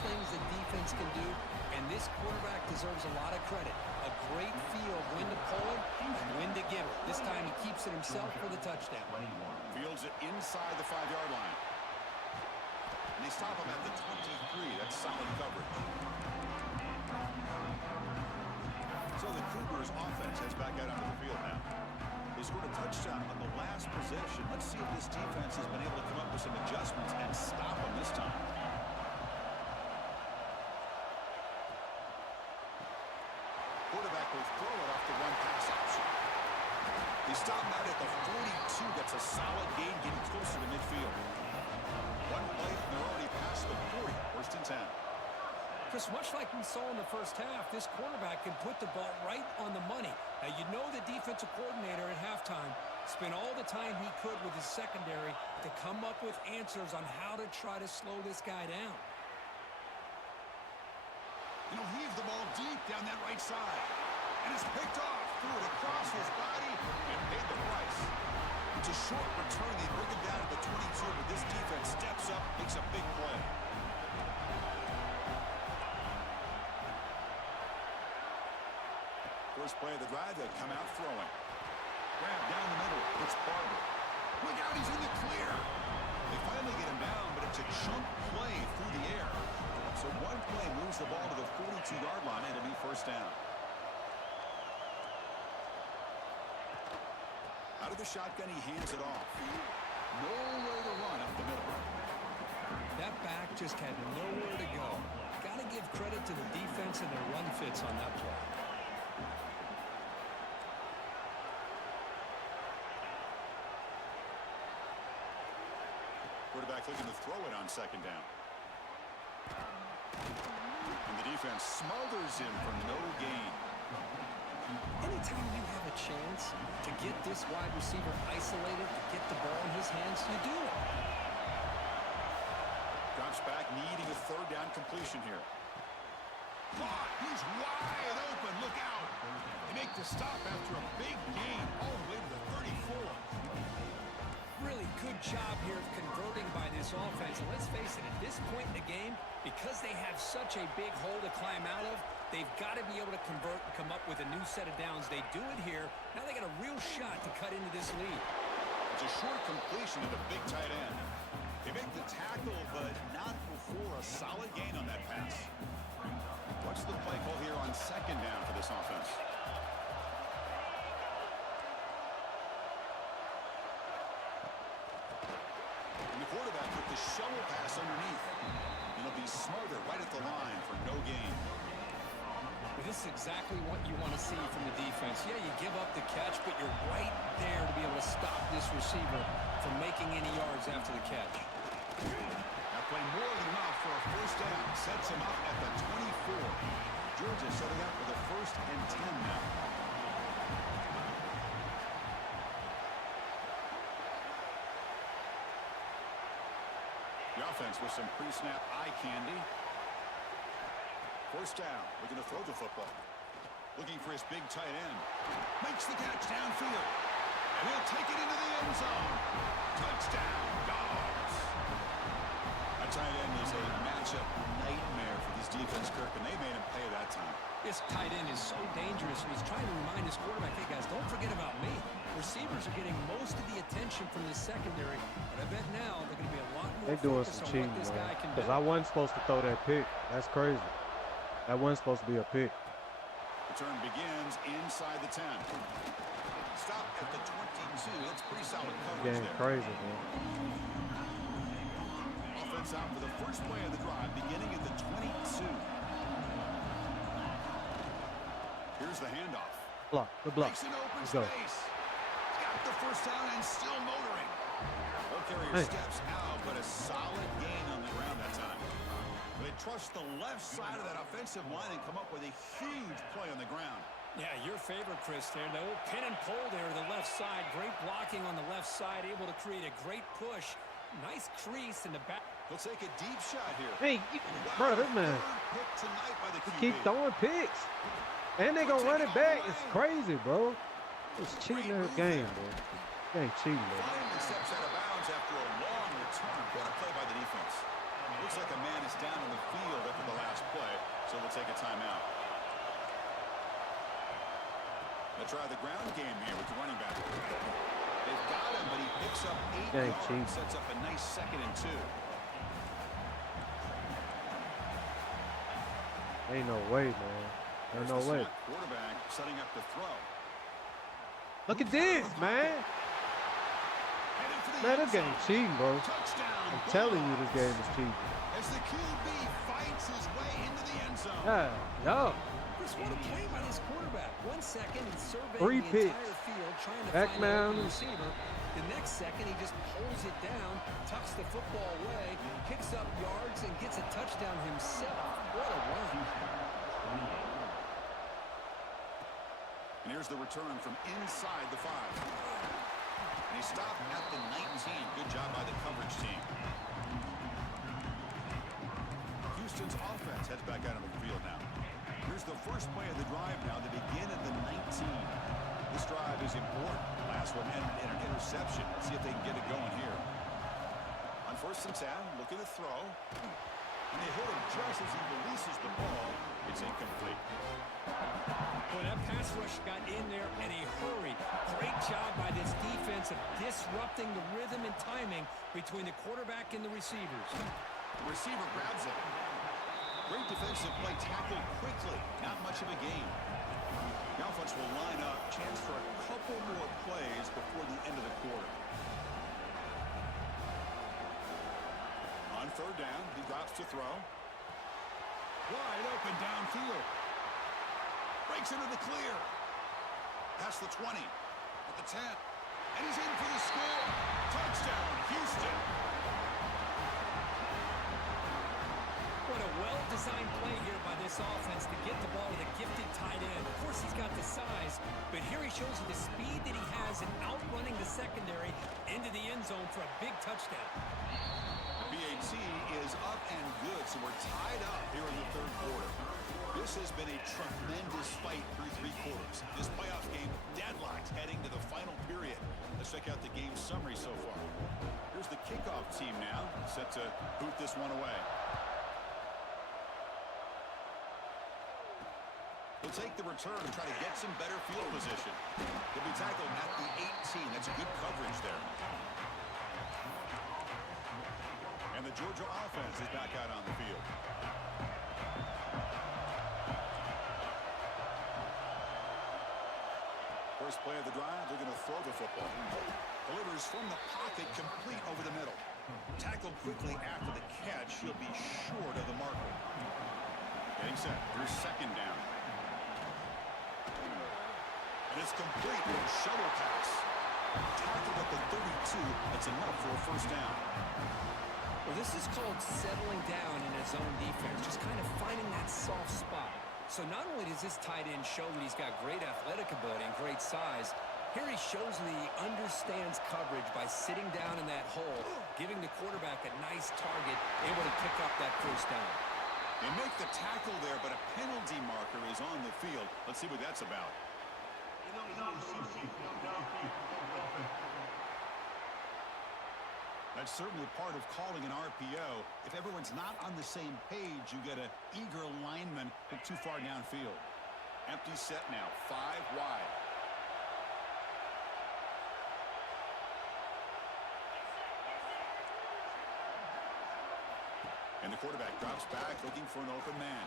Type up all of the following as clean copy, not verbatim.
best things that defense can do, and this quarterback deserves a lot of credit. A great feel of when to pull it and when to give it. This time he keeps it himself for the touchdown. Fields it inside the 5-yard line. And they stop him at the 23. That's solid coverage. So the Cougars offense heads back out onto the field now. They scored a touchdown on the last possession. Let's see if this defense has been able to come up with some adjustments and stop them this time. Quarterback will throw it off the run pass option. They stop him out at the 42. That's a solid gain, getting closer to midfield. One play, and they're already past the 40. First and 10. Chris, much like we saw in the first half, this quarterback can put the ball right on the money. Now, you know the defensive coordinator at halftime spent all the time he could with his secondary to come up with answers on how to try to slow this guy down. He'll heave the ball deep down that right side. And it's picked off, threw it across his body, and paid the price. It's a short return. They bring him down to the 22, but this defense steps up, makes a big play. First play of the drive, they come out throwing. Grab down the middle. It's Barber. Look out, he's in the clear. They finally get him down, but it's a chunk play through the air. So one play moves the ball to the 42-yard line, and it'll be first down. Out of the shotgun, he hands it off. Nowhere to run up the middle. That back just had nowhere to go. Got to give credit to the defense and their run fits on that play. Quarterback looking to throw it on second down. And the defense smothers him for no gain. Anytime you have a chance to get this wide receiver isolated, to get the ball in his hands, you do it. Drops back, needing a third down completion here. He's wide open. Look out. They make the stop after a big gain all the way to the 34. Really good job here of converting by this offense. And let's face it, at this point in the game, because they have such a big hole to climb out of, they've got to be able to convert and come up with a new set of downs. They do it here. Now they got a real shot to cut into this lead. It's a short completion to the big tight end. They make the tackle, but not before a solid gain on that pass. What's the play call here on second down for this offense? Quarterback with the shovel pass underneath. It'll be smothered right at the line for no gain. Well, this is exactly what you want to see from the defense. Yeah, you give up the catch, but you're right there to be able to stop this receiver from making any yards after the catch. That play more than enough for a first down. Sets him up at the 24. Georgia setting up for the 1st and 10 now. The offense with some pre-snap eye candy. First down, looking to throw the football. Looking for his big tight end. Makes the catch downfield. And he'll take it into the end zone. Touchdown, Dogs. That tight end is a matchup nightmare for this defense, Kirk, and they made him pay that time. This tight end is so dangerous, and he's trying to remind his quarterback, hey, guys, don't forget about me. Receivers are getting most of the attention from the secondary, but I bet now they're going to be a lot more focused on what this guy can do. Because I wasn't supposed to throw that pick. That's crazy. That wasn't supposed to be a pick. Return begins inside the 10. Stop at the 22. That's pretty solid coverage there. Crazy, man. Offense out for the first play of the drive, beginning at the 22. Here's the handoff. Block, the block. Makes an open Let's go. space. Got the first down and still motoring. Carrier steps out, but a solid gain on the ground that time. They trust the left side of that offensive line and come up with a huge play on the ground. Yeah, your favorite, Chris, there. The old pin and pull there to the left side. Great blocking on the left side, able to create a great push. Nice crease in the back. He'll take a deep shot here. Hey, bro, this man. Keep throwing picks. And they gonna run it back. It's crazy, bro. It's cheating in the game, bro. They ain't cheating, bro. Finally steps out of bounds after a long return. What a play by the defense. Looks like a man is down on the field at take a timeout. They'll try the ground game here with the running back. They've got him, but he picks up 8 yards. Sets up a nice 2nd and 2. Ain't no way, man. There's no way. Quarterback setting up the throw. Look at this, man. Man, this game cheating, bro. I'm telling you, this game is cheating. As the QB fights his way into the end zone. Yeah. Chris, what a play by this quarterback. 1 second and surveying 3 the picks. entire field, trying to Back find the mound. receiver. The next second, he just pulls it down, tucks the football away, picks up yards, and gets a touchdown himself. What a run. And here's the return from inside the 5. And he stopped at the 19. Good job by the coverage team. Houston's offense heads back out on the field now. Here's the first play of the drive now to begin at the 19. This drive is important. Last one ended in an interception. Let's see if they can get it going here. On 1st and 10, looking to throw. And they hit him just as he releases the ball. It's incomplete. Well, that pass rush got in there in a hurry. Great job by this defense of disrupting the rhythm and timing between the quarterback and the receivers. The receiver grabs it. Great defensive play, tackled quickly. Not much of a gain. The offense will line up. Chance for a couple more plays before the end of the quarter. On 3rd down, he drops to throw. Wide open downfield. Breaks into the clear. Past the 20. At the 10. And he's in for the score. Touchdown, Houston. What a well-designed play here by this offense to get the ball to the gifted tight end. Of course, he's got the size, but here he shows you the speed that he has in outrunning the secondary into the end zone for a big touchdown. The BAT is up and good, so we're tied up here in the 3rd quarter. This has been a tremendous fight through 3 quarters. This playoff game deadlocked heading to the final period. Let's check out the game summary so far. Here's the kickoff team now, set to boot this one away. He'll take the return and try to get some better field position. He'll be tackled at the 18. That's a good coverage there. And the Georgia offense is back out on the field. First play of the drive, they're going to throw the football. Delivers from the pocket, complete over the middle. Tackled quickly after the catch. He'll be short of the marker. Getting set. Here's 2nd down. And it's complete with a shovel pass. Tackled at the 32. That's enough for a 1st down. Well, this is called settling down in his own defense, just kind of finding that soft spot. So not only does this tight end show that he's got great athletic ability and great size, here he shows that he understands coverage by sitting down in that hole, giving the quarterback a nice target, able to pick up that 1st down. They make the tackle there, but a penalty marker is on the field. Let's see what that's about. That's certainly part of calling an RPO. If everyone's not on the same page, you get an eager lineman hit too far downfield. Empty set now, 5 wide. And the quarterback drops back, looking for an open man.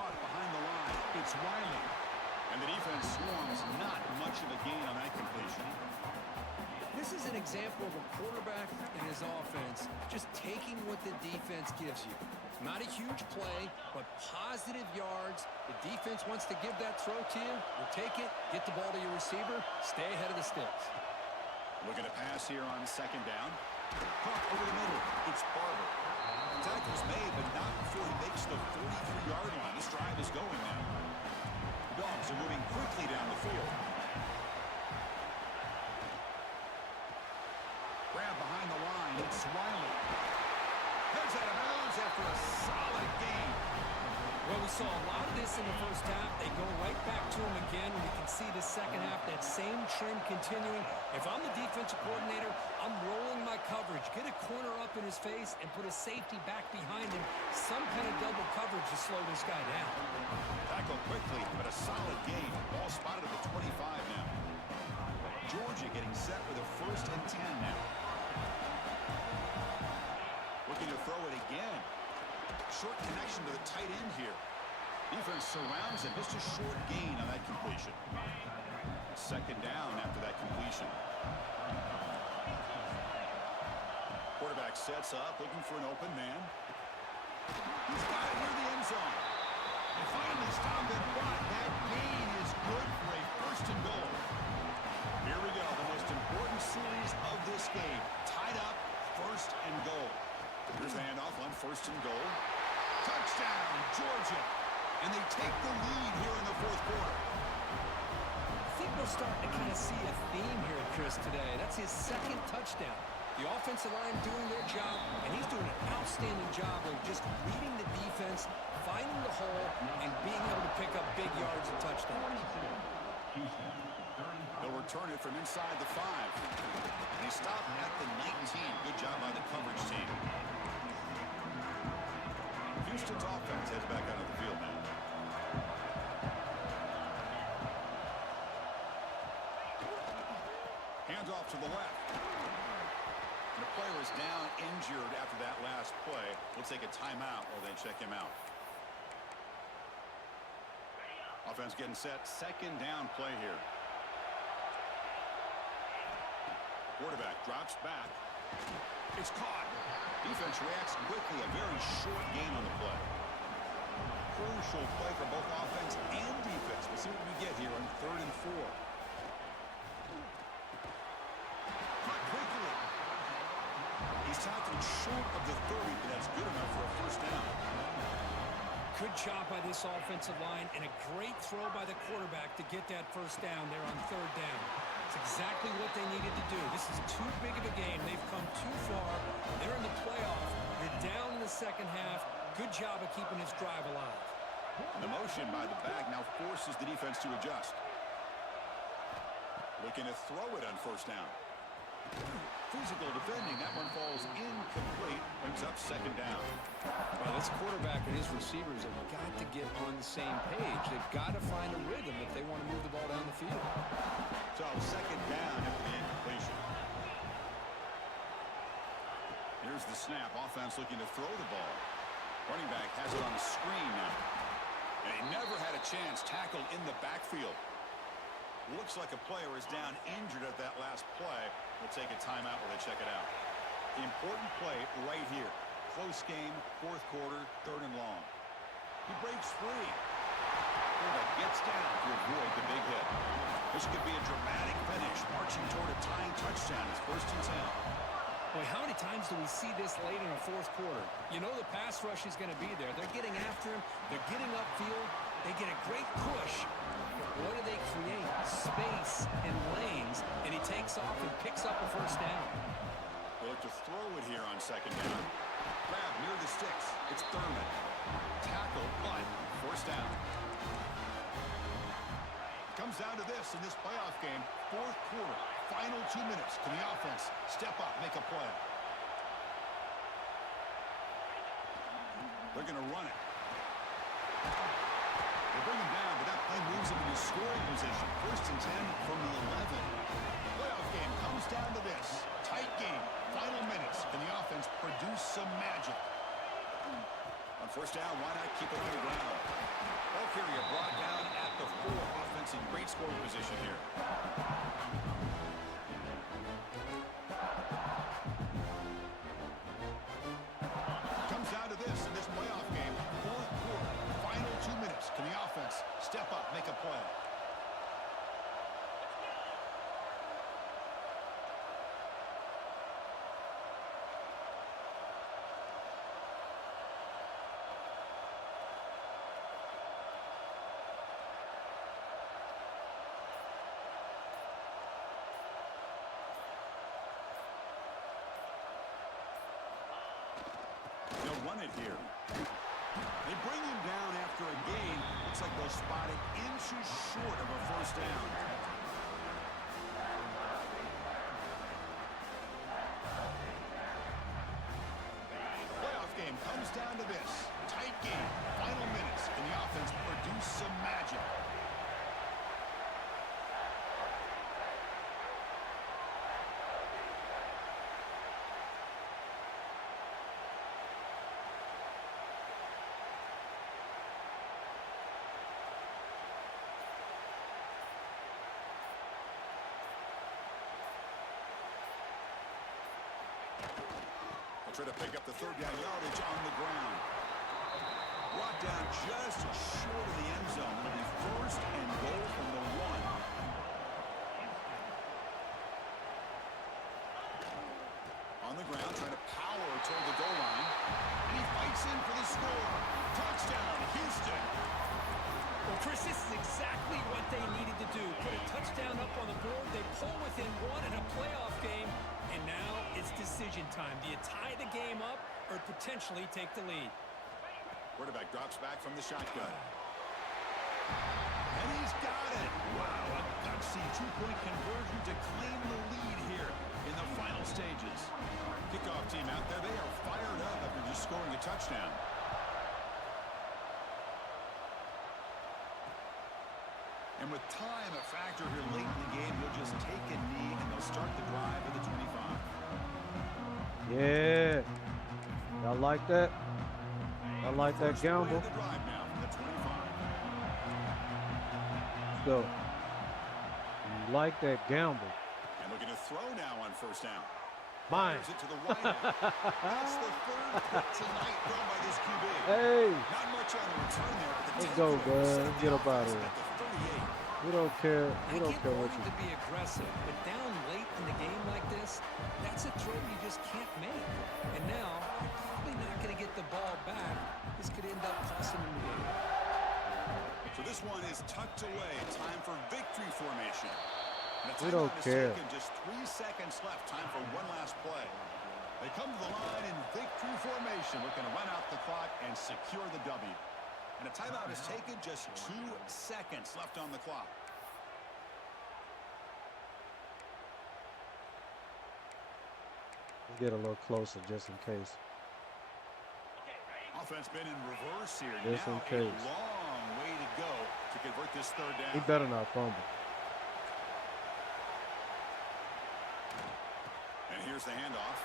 Caught behind the line. It's Wiley. And the defense swarms. Not much of a gain on that completion. This is an example of a quarterback and his offense just taking what the defense gives you. Not a huge play, but positive yards. The defense wants to give that throw to you. You take it, get the ball to your receiver, stay ahead of the sticks. Looking to pass here on 2nd down. Caught over the middle. It's Barber. Tackle's made, but not before he makes the 43-yard line. This drive is going now. The Dogs are moving quickly down the field. Grab behind the line. It's Wiley. Heads out of bounds after a solid gain. Well, we saw a lot of this in the first half. They go right back to him again. We can see the second half, that same trend continuing. If I'm the defensive coordinator, I'm rolling my coverage. Get a corner up in his face and put a safety back behind him. Some kind of double coverage to slow this guy down. Tackle quickly, but a solid gain. Ball spotted at the 25 now. Georgia getting set with a 1st and 10 now. Looking to throw it again. Short connection to the tight end here. Defense surrounds him. Just a short gain on that completion. 2nd down after that completion. Quarterback sets up, looking for an open man. He's got it near the end zone. They finally stop it, but that gain is good for a 1st and goal. Here we go, the most important series of this game. Tied up, 1st and goal. Here's the handoff on 1st and goal. Touchdown, Georgia. And they take the lead here in the 4th quarter. I think we're starting to kind of see a theme here, Chris, today. That's his 2nd touchdown. The offensive line doing their job, and he's doing an outstanding job of just reading the defense, finding the hole, and being able to pick up big yards and touchdowns. They'll return it from inside the 5. And he stopped at the 19. Good job by the coverage team. Houston's offense heads back out of the field now. Hands off to the left. And the player is down injured after that last play. We'll take a timeout while they check him out. Offense getting set. 2nd down play here. Quarterback drops back. It's caught. Defense reacts quickly. A very short gain on the play. Crucial play for both offense and defense. We'll see what we get here on 3rd and 4. Caught quickly. He's tackled short of the 30, but that's good enough for a 1st down. Good job by this offensive line, and a great throw by the quarterback to get that 1st down there on 3rd down. It's exactly what they needed to do. This is too big of a game. They've come too far. They're in the playoff. They're down in the 2nd half. Good job of keeping this drive alive. The motion by the back now forces the defense to adjust. Looking to throw it on 1st down. Physical defending. That one falls incomplete. Brings up 2nd down. Well, this quarterback and his receivers have got to get on the same page. They've got to find a rhythm if they want to move the ball down the field. So 2nd down after the incompletion. Here's the snap. Offense looking to throw the ball. Running back has it on the screen now. And he never had a chance. Tackled in the backfield. Looks like a player is down injured at that last play. We'll take a timeout while they check it out. The important play right here. Close game, 4th quarter, 3rd and long. He breaks free. Quarterback gets down to avoid the big hit. This could be a dramatic finish, marching toward a tying touchdown. It's 1st and 10. Boy, how many times do we see this late in a 4th quarter? You know the pass rush is going to be there. They're getting after him. They're getting upfield. They get a great push. But what do they create? Space and lanes. And he takes off and picks up a 1st down. They look to throw it here on 2nd down. Grab near the sticks. It's Thurman. Tackle, but 1st down. Comes down to this in this playoff game. 4th quarter. Final 2 minutes. Can the offense step up, make a play? They're going to run it. They bring him down, but that play moves him into scoring position. 1st and 10 from the 11. Playoff game comes down to this. Tight game. Final minutes. Can the offense produce some magic? On 1st down, why not keep it on the ground? Ball carrier brought down at the 4. Offense in great scoring position here. Comes down to this in this playoff game. 4th quarter. Final 2 minutes. Can the offense step up, make a play? They'll run it here. They bring him down after a Looks like they'll spot it inches short of a first down. Playoff game comes down to this. Tight game. Final minutes. Can the offense produce some magic? Try to pick up the third down yardage on the ground. Brought down just short of the end zone. It'll be first and goal from the 1. On the ground, trying to power toward the goal line. And he fights in for the score. Touchdown, Houston. Well, Chris, this is exactly what they needed to do. Put a touchdown up on the board. They pull within 1 in a playoff game. And now it's decision time. Do you tie the game up or potentially take the lead? Quarterback drops back from the shotgun. And he's got it. Wow, a gutsy two-point conversion to claim the lead here in the final stages. Kickoff team out there, they are fired up after just scoring a touchdown. And with time a factor here late in the game, he'll just take a knee and they'll start the drive at the 25. Yeah. Y'all like that? I like that gamble. The drive now from the 25. Let's go. You like that gamble. And looking to throw now on first down. Mine. It to the wideout. That's the third pick tonight thrown by this QB. Hey. Not much on the return there, but the Let's go, bud. Get up out of here. at the 38. We don't care. We don't care what to be aggressive, but down late in the game like this, that's a throw you just can't make. And now, you're probably not going to get the ball back. This could end up costing them the game. So this one is tucked away. Time for victory formation. And We don't care. Just 3 seconds left. Time for one last play. They come to the line in victory formation, looking to run out the clock and secure the W. And a timeout is taken. Just 2 seconds left on the clock. get a little closer just in case. Offense been in reverse here. Just in now case. a long way to go to convert this third down. He better not fumble. And here's the handoff.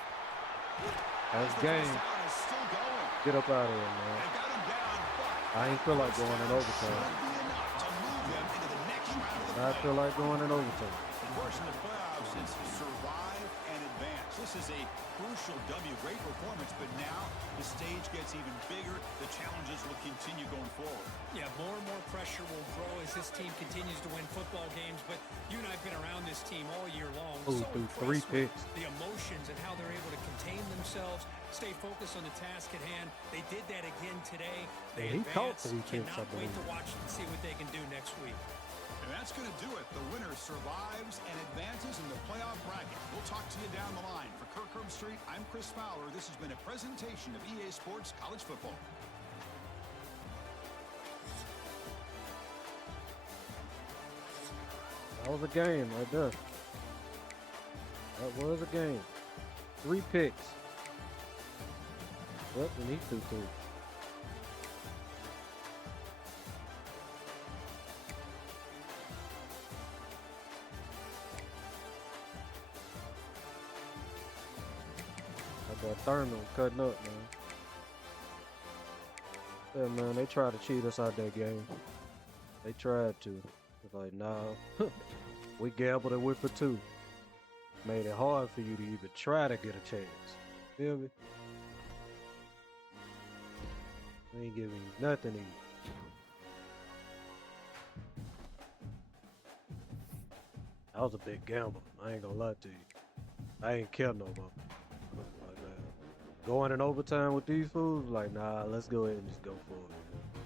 That's The game. first down is still going. Get up out of here, man. They got him down, but I ain't feel like going in overtime. should be enough to move them into the next round of the I feel like going in overtime. First in the playoffs since survive and advance. This is a crucial W. Great performance, but now the stage gets even bigger. The challenges will continue going forward. Yeah, more and more pressure will grow as this team continues to win football games, but you and I have been around this team all year long. Ooh, So threw 3 impressed with picks. the emotions and how they're able to contain themselves, stay focused on the task at hand. They did that again today. They Yeah, he caught advanced. 3 picks, I Cannot wait to believe. watch and see what they can do next week. And that's going to do it. The winner survives and advances in the playoff bracket. We'll talk to you down the line. For Kirk Herbstreit, I'm Chris Fowler. This has been a presentation of EA Sports College Football. That was a game right there. That was a game. 3 picks. What? We need 2 too. That boy Thurman cutting up, man. Yeah, man, they tried to cheat us out that game. They tried to. It's like, nah, we gambled and went for 2. Made it hard for you to even try to get a chance. Feel me? We ain't giving you nothing to eat. That was a big gamble. I ain't gonna lie to you. I ain't care no more. Like, going in overtime with these fools, like, nah, let's go ahead and just go for it.